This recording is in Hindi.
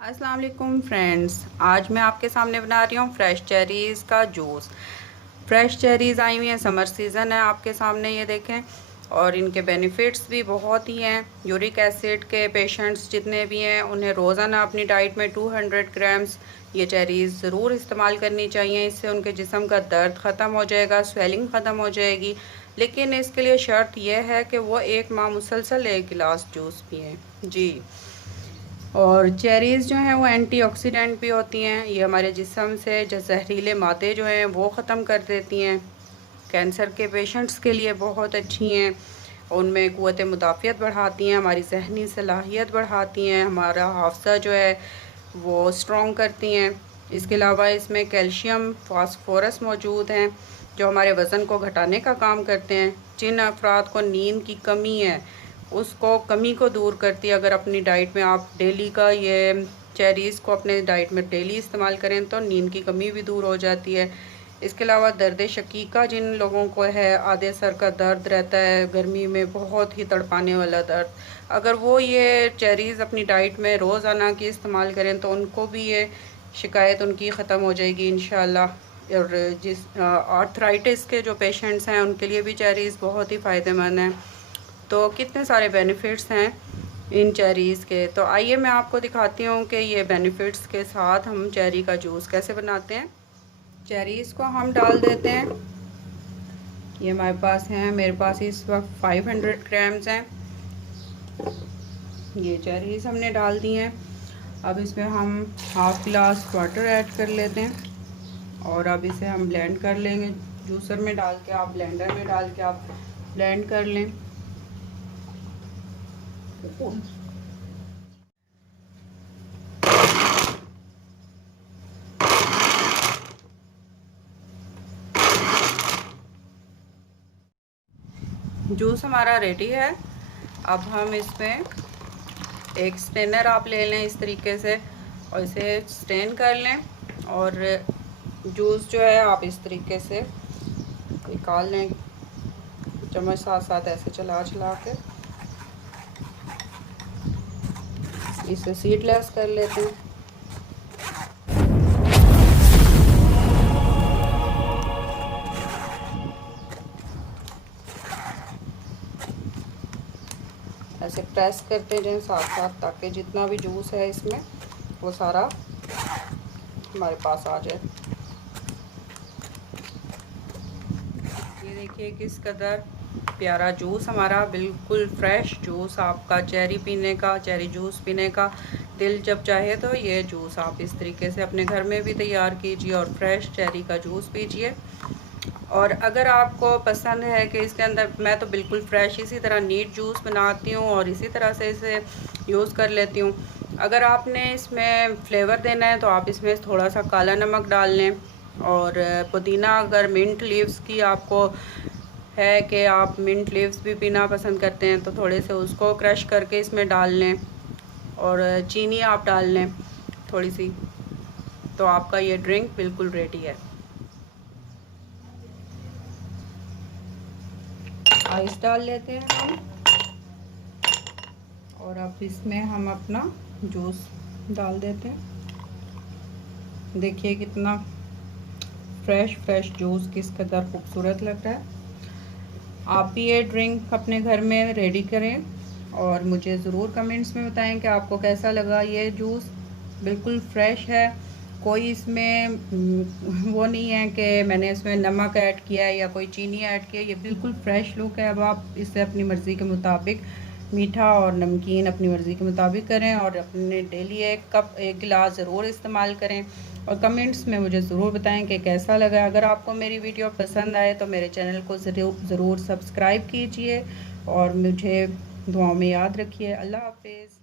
अस्सलाम वालेकुम फ्रेंड्स, आज मैं आपके सामने बना रही हूँ फ्रेश चेरीज़ का जूस। फ्रेश चेरीज़ आई हुई हैं, समर सीज़न है आपके सामने, ये देखें। और इनके बेनिफिट्स भी बहुत ही हैं। यूरिक एसिड के पेशेंट्स जितने भी हैं उन्हें रोज़ाना अपनी डाइट में 200 ग्राम्स ये चेरीज़ ज़रूर इस्तेमाल करनी चाहिए। इससे उनके जिस्म का दर्द ख़त्म हो जाएगा, स्वेलिंग ख़त्म हो जाएगी। लेकिन इसके लिए शर्त यह है कि वो 1 माह मुसलसल 1 गिलास जूस पिएँ जी। और चेरीज़ जो हैं वो एंटीऑक्सीडेंट भी होती हैं। ये हमारे जिस्म से जो जहरीले मादे जो हैं वो ख़त्म कर देती हैं। कैंसर के पेशेंट्स के लिए बहुत अच्छी हैं। उनमें क़ुव्वत मुदाफ़ियत बढ़ाती हैं, हमारी ज़हनी सलाहियत बढ़ाती हैं, हमारा हाफ़ज़ा जो है वो स्ट्रॉन्ग करती हैं। इसके अलावा इसमें कैल्शियम, फ़ॉस्फोरस मौजूद हैं जो हमारे वज़न को घटाने का काम करते हैं। जिन अफराद को नींद की कमी है उसको कमी को दूर करती है। अगर अपनी डाइट में आप डेली का ये चेरीज़ को अपने डाइट में डेली इस्तेमाल करें तो नींद की कमी भी दूर हो जाती है। इसके अलावा दर्द शकीका जिन लोगों को है, आधे सर का दर्द रहता है, गर्मी में बहुत ही तड़पाने वाला दर्द, अगर वो ये चेरीज़ अपनी डाइट में रोज़ाना की इस्तेमाल करें तो उनको भी ये शिकायत उनकी ख़त्म हो जाएगी इंशाअल्लाह। और जिस आर्थराइटिस के जो पेशेंट्स हैं उनके लिए भी चेरीज़ बहुत ही फ़ायदेमंद हैं। तो कितने सारे बेनिफिट्स हैं इन चेरीज़ के। तो आइए मैं आपको दिखाती हूँ कि ये बेनिफिट्स के साथ हम चेरी का जूस कैसे बनाते हैं। चेरीज़ को हम डाल देते हैं। ये हमारे पास हैं, मेरे पास इस वक्त 500 ग्राम्स हैं। ये चेरीज़ हमने डाल दी हैं। अब इसमें हम हाफ़ गिलास वाटर ऐड कर लेते हैं और अब इसे हम ब्लेंड कर लेंगे। जूसर में डाल के, आप ब्लेंडर में डाल के आप ब्लेंड कर लें। जूस हमारा रेडी है। अब हम इसमें एक स्ट्रेनर आप ले लें इस तरीके से और इसे स्ट्रेन कर लें और जूस जो है आप इस तरीके से निकाल लें, चम्मच साथ साथ ऐसे चला चला के इसे सीडलेस कर लेते हैं। ऐसे प्रेस करते जाएं साथ साथ, ताकि जितना भी जूस है इसमें वो सारा हमारे पास आ जाए। ये देखिए किस कदर प्यारा जूस हमारा, बिल्कुल फ्रेश जूस। आपका चेरी पीने का, चेरी जूस पीने का दिल जब चाहे तो ये जूस आप इस तरीके से अपने घर में भी तैयार कीजिए और फ्रेश चेरी का जूस पीजिए। और अगर आपको पसंद है कि इसके अंदर, मैं तो बिल्कुल फ्रेश इसी तरह नीट जूस बनाती हूँ और इसी तरह से इसे यूज़ कर लेती हूँ। अगर आपने इसमें फ्लेवर देना है तो आप इसमें थोड़ा सा काला नमक डाल लें। और पुदीना, अगर मिंट लीव्स की आपको है कि आप मिंट लीव्स भी पीना पसंद करते हैं तो थोड़े से उसको क्रश करके इसमें डाल लें और चीनी आप डाल लें थोड़ी सी, तो आपका ये ड्रिंक बिल्कुल रेडी है। आइस डाल लेते हैं हम और अब इसमें हम अपना जूस डाल देते हैं। देखिए कितना फ्रेश जूस किस कदर खूबसूरत लग रहा है। आप भी ये ड्रिंक अपने घर में रेडी करें और मुझे ज़रूर कमेंट्स में बताएं कि आपको कैसा लगा। ये जूस बिल्कुल फ्रेश है, कोई इसमें वो नहीं है कि मैंने इसमें नमक ऐड किया है या कोई चीनी ऐड किया है। ये बिल्कुल फ्रेश लुक है। अब आप इसे अपनी मर्ज़ी के मुताबिक मीठा और नमकीन अपनी मर्ज़ी के मुताबिक करें और अपने डेली 1 गिलास ज़रूर इस्तेमाल करें और कमेंट्स में मुझे ज़रूर बताएं कि कैसा लगा। अगर आपको मेरी वीडियो पसंद आए तो मेरे चैनल को ज़रूर सब्सक्राइब कीजिए और मुझे दुआओं में याद रखिए। अल्लाह हाफ़िज़।